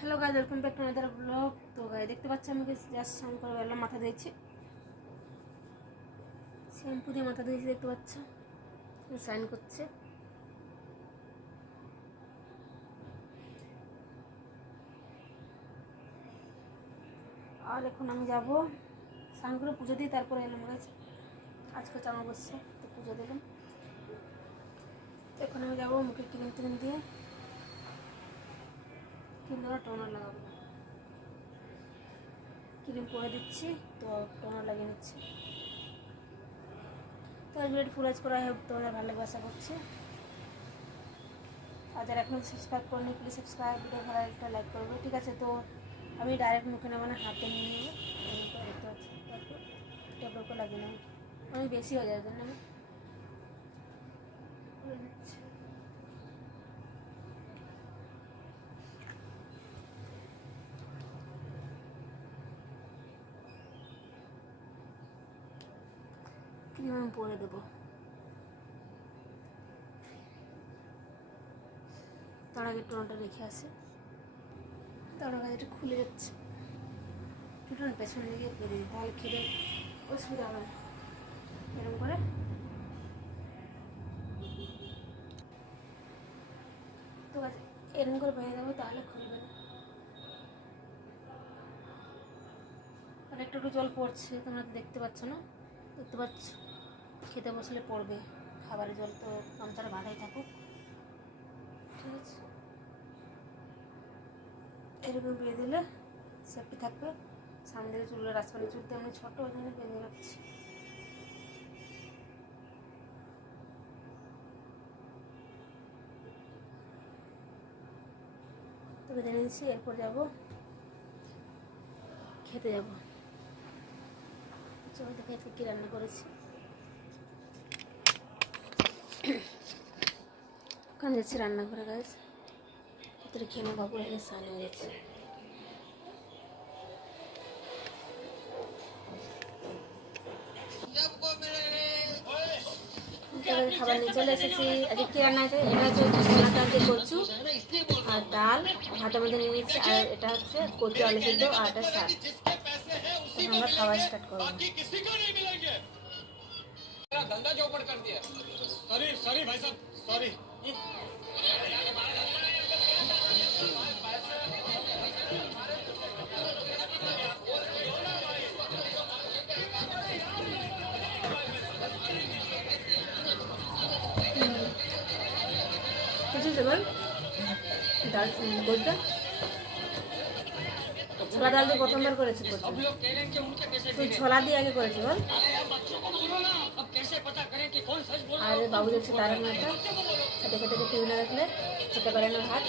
Hello guys, welcome back to another blog. তো গাই দেখতে পাচ্ছি আমি জাস্ট স্নান করে বেলা মাথা ধুয়েছি, শ্যাম্পু দিয়ে মাথা ধুয়েছি, দেখতে পাচ্ছ স্নান করছে। আর এখন আমি যাব স্নান করে পুজো দিয়ে তারপরে এলাম গাইজ। আজকে চামা বসছে তো পুজো দেবেন। এখন আমি যাবো মুখে ক্রিম টিম দিয়ে টোনার লাগাবো। ক্রিম করে দিচ্ছি তো টোনার লাগিয়ে নিচ্ছি। তো ভিডিওটি ফুল করা হোক, তোমাদের ভালো লাগবে আশা করছি। আর যারা এখন সাবস্ক্রাইব করেনি প্লিজ সাবস্ক্রাইব, ভিডিও ভালো একটা লাইক করবে। ঠিক আছে, তো আমি ডাইরেক্ট মুখে না মানে হাতে নিয়ে নেবো, দেখতে পাচ্ছি। তারপর ট্যাবলেটও লাগিয়ে নেবো, অনেক বেশি হয়ে যায় জন্য আমি ক্রিম আমি পরে দেবো। তার আগে টোনটা রেখে আসে, তার আগে এটা খুলে যাচ্ছে। টোন পেছনে গিয়ে করে দিই, তাহলে খেলে অসুবিধা হবে না। এরকম করে তো এরকম করে বেঁধে দেবো, তাহলে খুলবে না। আর একটু একটু জল পড়ছে, তোমরা তো দেখতে পাচ্ছ না? দেখতে পাচ্ছ, খেতে বসলে পড়বে খাবারের জল, তো গামছাটা বাঁধাই থাকুক। ঠিক আছে, এরকম বেঁধে দিলে সেফটি থাকবে। সামনে দিকে চুলের রাজপানি চুলতে আমি ছোট ওই জন্য বেঁধে রাখছি। তো বেঁধে নিয়েছি, এরপর যাব খেতে যাব। চলো দেখে আজকে কী রান্না করেছি। ওখানে যাচ্ছি রান্নাঘরে গাছ, ভিতরে খেয়ে নেবো। বাবু এখানে স্নান হয়ে গেছে। খাবার নিয়ে চলে এসেছি। আজকে কী রান্না আছে? এটা হচ্ছে ছোলা দিয়ে কচু আর ডাল ভাতের মধ্যে নিয়ে নিচ্ছি। আর এটা হচ্ছে কচু আলু সিদ্ধ আর একটা শাক। আমরা খাওয়া স্টার্ট করবো। धंधा चौपट कर दिया। सॉरी सॉरी भाई साहब, सॉरी। ডাল গোলটা ছোলা ডাল দিয়ে প্রথমবার করেছি। তুই ছোলা দিয়ে আগে করেছি বল। আর বাবু দেখছে তার একটা খেতে খেতে টিউনে রাখলে খেতে পারে না ভাত।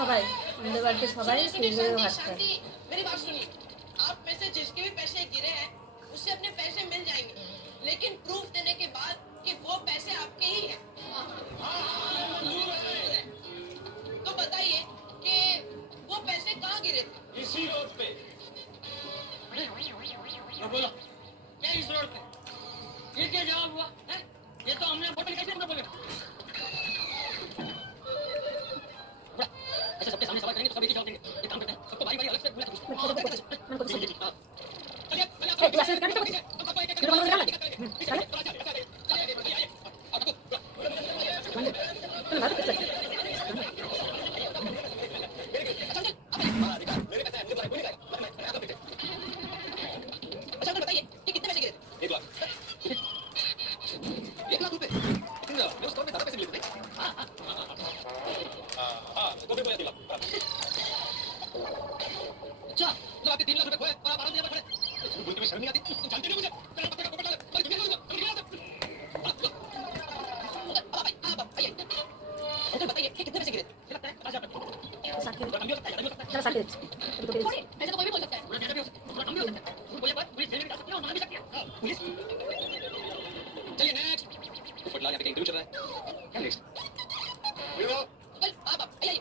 সবাই আমাদের বাড়িতে সবাই টিউনে ভাত খায়। मेरी बात सुनिए, आप में से जिसके भी पैसे गिरे हैं उससे अपने पैसे मिल जाएंगे, लेकिन प्रूफ देने के बाद कि वो पैसे आपके ही हैं। तो बताइए कि वो पैसे कहाँ गिरे थे? इसी रोड पे। तो बोलो क्या इस रोड पे? ये क्या जवाब हुआ है? ये तो हमने होटल कैसे ना बोले। ऐसे सबके सामने सवाल करेंगे तो सब एक ही जवाब देंगे। एक काम करते हैं, सबको बारी बारी अलग से बुला के बताइए कि कितने पैसे गिरे थे? 1 लाख। 1 लाख रुपए? मैं उस तौर पे ज्यादा पैसे मिले थे। हाँ, तो फिर बोला 3 लाख। अच्छा, तो आपके 3 लाख रुपए खोए और आप आराम से यहाँ पर खड़े। बोलते हुए शर्म नहीं आती? तुम जानते नहीं मुझे? तेरा पत्ते का पोपट डाले, और दुनिया को तो बताइए कि कितने पैसे गिरे थे? लगता है 50,000 रुपए। कम भी हो सकता है, ज्यादा भी हो सकता है। ऐसे तो कोई भी बोल सकता है। थोड़ा ज्यादा भी हो सकता है, थोड़ा कम भी हो सकता है। झूठ बोलने पर पुलिस जेल में भी डाल सकती है और मार भी सकती है। पुलिस? चलिए नेक्स्ट। पोपटलाल यहाँ पे इंटरव्यू चल रहा है। क्या नेक्स्ट? आप आइए।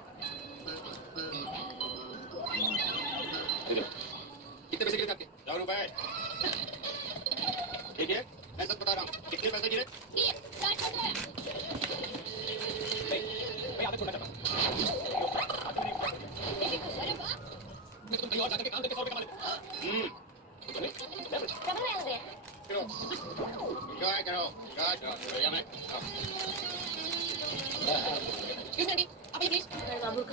कितने पैसे गिरे थे आपके? 1,000 रुपए। ठीक है, मैं सच बता रहा हूँ। कितने पैसे गिरे? भाई, आपने छोटा चक्कर।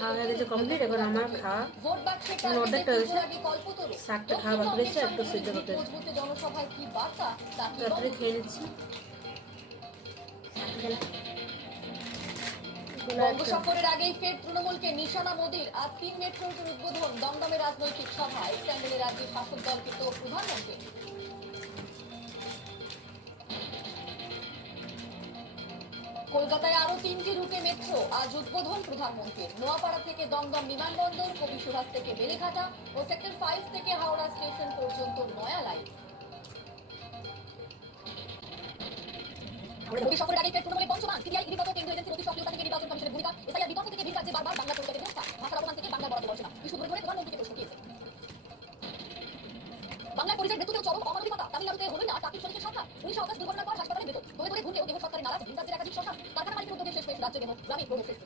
খাওয়া হয়ে গেছে কমপ্লিট। এবার আমার খাওয়া ভোট বাক্সে অর্ধেকটা হয়েছে, আগে কল্পতরু শাকটা খাওয়া বাকি রয়েছে, একটু সিদ্ধ করতে হয়েছে। মজবুত জনসভায় কি বার্তা তা কি তাড়াতাড়ি খেয়ে নিচ্ছি। বঙ্গ সফরের আগেই ফের তৃণমূলকে নিশানা মোদীর। আজ 3 মেট্রো রুটের উদ্বোধন। দমদমে রাজনৈতিক সভায় স্যান্ডেলে রাজ্যের শাসক দলকে তো প্রধানমন্ত্রী। কলকাতায় আরো 3টি রুটে মেট্রো, আজ উদ্বোধন প্রধানমন্ত্রীর। নোয়াপাড়া থেকে দমদম বিমানবন্দর, কবি সুভাষ থেকে বেলেঘাটা ও সেক্টর 5 থেকে হাওড়া স্টেশন পর্যন্ত নয়া লাইন। মোদী সফরের আগে ফের তৃণমূলের পঞ্চমান। সিবিআই ইডিগত কেন্দ্রীয় এজেন্সির অতি সক্রিয়তা থেকে নির্বাচন কমিশনের ভূমিকা। এসআইআর বিতর্ক থেকে ভিড় রাজ্যে বারবার বাংলা পরিষদের ব্যবস্থা। ভাষার অপমান থেকে বাংলা বরাদ্দ বলছে না। ইস্যু ধরে ধরে প্রধানমন্ত্রীকে প্রশ্ন দিয়েছে। বাংলায় পরিযায়ী মৃত্যুতেও চরম অমানবিকতা। তামিলনাড়ুতে হলো না টার্কিশ শ্রমিকের সংখ্যা। 19 আগস্ট দুর্ঘটনার পর হাসপাতালে মৃত। ধরে ধরে ঘুরলেও দেহ সৎকারে নারাজ ভিন রাজ্যের একাধিক শ্মশান। কারখানা মালিকের উদ্যোগে শেষ হয়েছে রাজ্যে দেহ, গ্রামে প্রবেশ শেষ।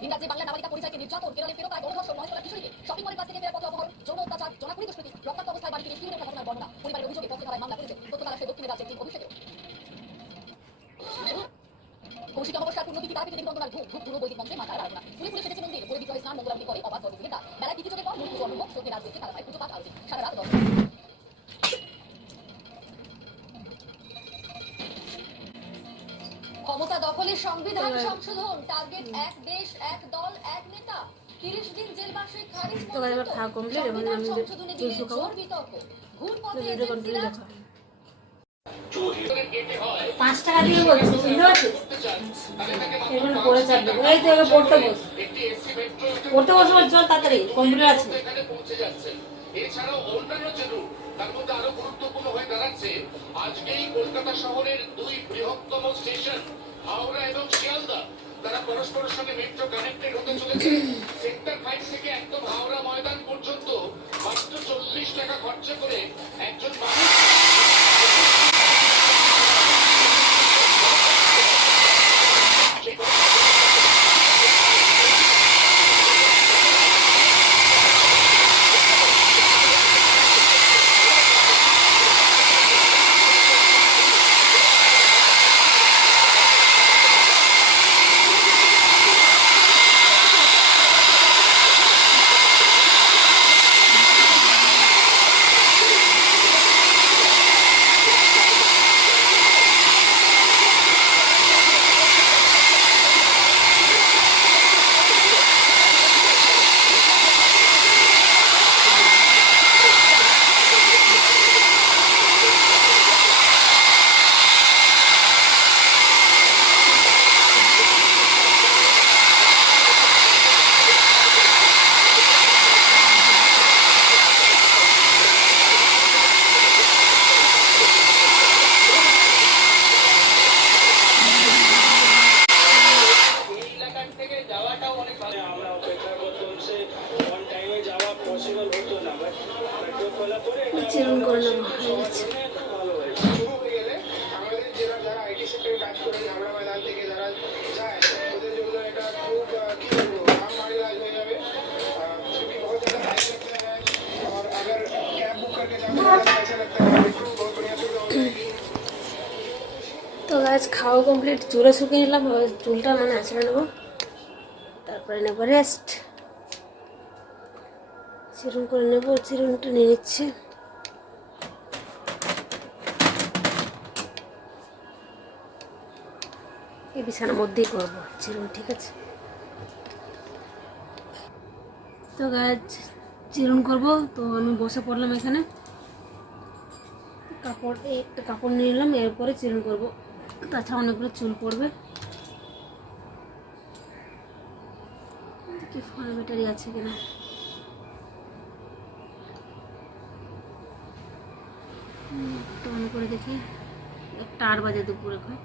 ভিন রাজ্যে বাংলা নাবালিকা পরিচয়কে নির্যাতন, কেরলে ফেরত আয় গণধর্ষণ, মহেশতলা কিশোরীকে শপিং মলের কাছ থেকে ফেরা পথে অপহরণ, যৌন অত্যাচার, জনাকুড়ি দুষ্কৃতি, রক্তাক্ত অবস্থায় বাড়ি ফিরে শিবিরের ঘটনার বর্ণনা। পরিবারের অভিযোগে পক্ষে ধারায় মামলা করেছে তথ্য তালাশের দক্ষিণের রাজ্যের টিম অভিষেকে। কৌশিক অমাবস্যার পূর্ণতিথি তারা পেতে দেবী বন্দনার ধূপ ধূপ পুরো বৈদিক মন্ত্রে মাতার আরাধনা। ফুলে ফুলে সেজেছে মন্দির, ভোরে বিগ্রহে স্নান, মঙ্গলারতি করে অবাধ বড়দিনের ডাক। বেলায় তিথি চোখের পর মূল পুজো অনুভব, চোখে রাত দেখে তারা পায় পুজো পাঠ আরতি। সারা রাত দর্শন। ক্ষমতা দখলের সংবিধান সংশোধন, টার্গেট এক দেশ এক দল এক নেতা। 30 দিন জেলবাসে খারিজ। তো এবার খাওয়া কমপ্লিট। এবং আমি জুস খাবো। ভিডিও কন্টিনিউ দেখা। 5 টাকা দিয়ে বলছি, বুঝতে পারছিস? এখানে পড়ে চাপবে। এই তো এবার পড়তে বস, পড়তে বসে বলছি, চল তাড়াতাড়ি, কম্পিউটার আছে। এছাড়াও অন্যান্য যে রুট, তার মধ্যে আরো গুরুত্বপূর্ণ হয়ে দাঁড়াচ্ছে আজকেই কলকাতা শহরের 2 বৃহত্তম স্টেশন হাওড়া এবং শিয়ালদা, তারা পরস্পরের সঙ্গে মেট্রো কানেক্টেড হতে চলেছে। সেক্টর 5 থেকে একদম হাওড়া ময়দান পর্যন্ত মাত্র 40 টাকা খরচ করে একজন মানুষ চিরুন করে নেবো, হয়ে গেছে। তো গাছ খাওয়া কমপ্লিট, চুলে শুকিয়ে নিলাম। চুলটা মানে আছড়ে নেবো, তারপরে নেবো রেস্ট। চিরুন করে নেবো, চিরুনটা নিয়ে নিচ্ছে। এই বিছানার মধ্যেই করবো চিরুন, ঠিক আছে? তো গাছ চিরুন করবো, তো আমি বসে পড়লাম এখানে। কাপড়, এই একটা কাপড় নিয়ে নিলাম, এরপরে চিরুন করবো। তাছাড়া অনেকগুলো চুল পড়বে। কি ফোনে ব্যাটারি আছে কিনা, একটু অন করে দেখি। 1টা 8 বাজে দুপুর এখন।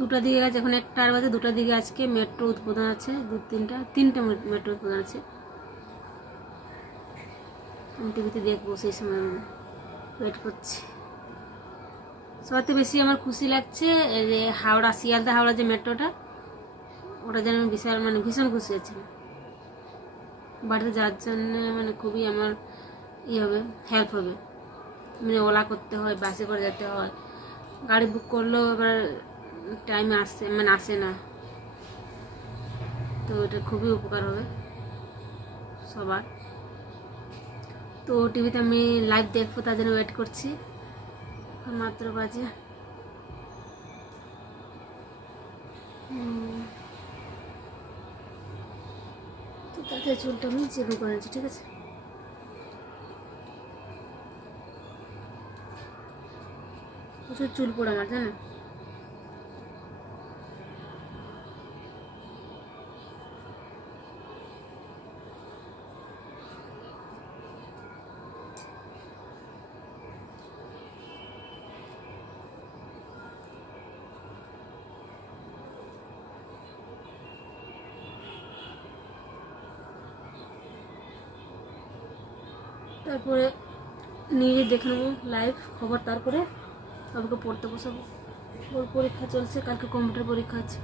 দুটা দিকে গেছে, এখন 1টা 8 বাজে। 2টা দিকে আজকে মেট্রো উদ্বোধন আছে, 3টে মেট্রো উদ্বোধন আছে। আমি টিভিতে দেখবো, সেই সময় আমি ওয়েট করছি। সবথেকে বেশি আমার খুশি লাগছে যে হাওড়া শিয়ালদা হাওড়া যে মেট্রোটা, ওটা যেন বিশাল মানে ভীষণ খুশি আছি। বাড়িতে যাওয়ার জন্য মানে খুবই আমার হবে, হেল্প হবে। মানে ওলা করতে হয়, বাসে করে যেতে হয়, গাড়ি বুক করলেও এবার টাইমে আসে না, তো এটা খুবই উপকার হবে সবার। তো টিভিতে আমি লাইভ দেখবো, তার জন্য ওয়েট করছি। মাত্র বাজে তো তাতে চুলটা আমি চেপে করে নিচ্ছি, ঠিক আছে? প্রচুর চুল পড়ে আমার, জানো। তারপরে নিয়ে দেখে নেবো লাইভ খবর, তারপরে বাবাকে পড়তে বসাবো। ওর পরীক্ষা চলছে, কালকে কম্পিউটার পরীক্ষা আছে।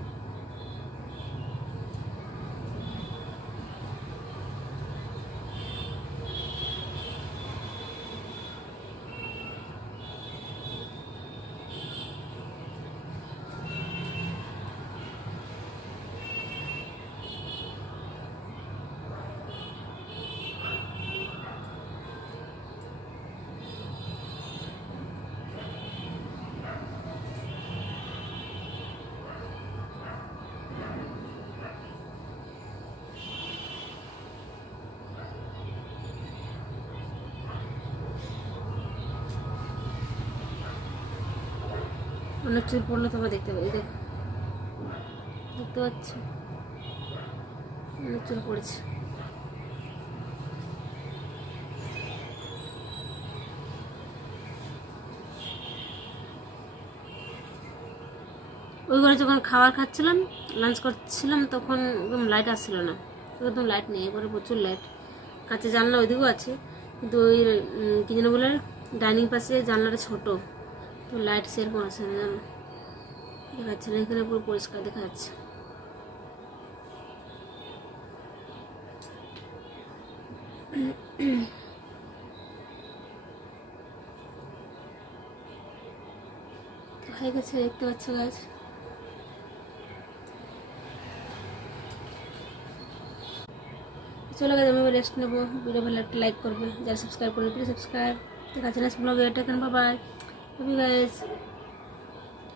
অনেক চুল পড়লে তবে দেখতে পাই, দেখতে পাচ্ছ অনেক চুল পড়েছে। ওই ঘরে যখন খাবার খাচ্ছিলাম, লাঞ্চ করছিলাম, তখন একদম লাইট আসছিল না, একদম লাইট নেই। এবারে প্রচুর লাইট, কাছে জানলা ওইদিকেও আছে, কিন্তু ওই কি যেন বলে ডাইনিং পাশে জানলাটা ছোট, তো লাইট সেরকম আসে না, জানো, দেখা যাচ্ছে না। এখানে পুরো পরিষ্কার দেখা যাচ্ছে। হয়ে গেছে, দেখতে পাচ্ছ গাছ। চলো গাছ, আমি রেস্ট নেবো। ভিডিও ভালো একটা লাইক করবে, যারা সাবস্ক্রাইব করবে প্লিজ সাবস্ক্রাইব। ঠিক আছে, নেক্সট ব্লগে এটা কেন, bye bye, love you guys.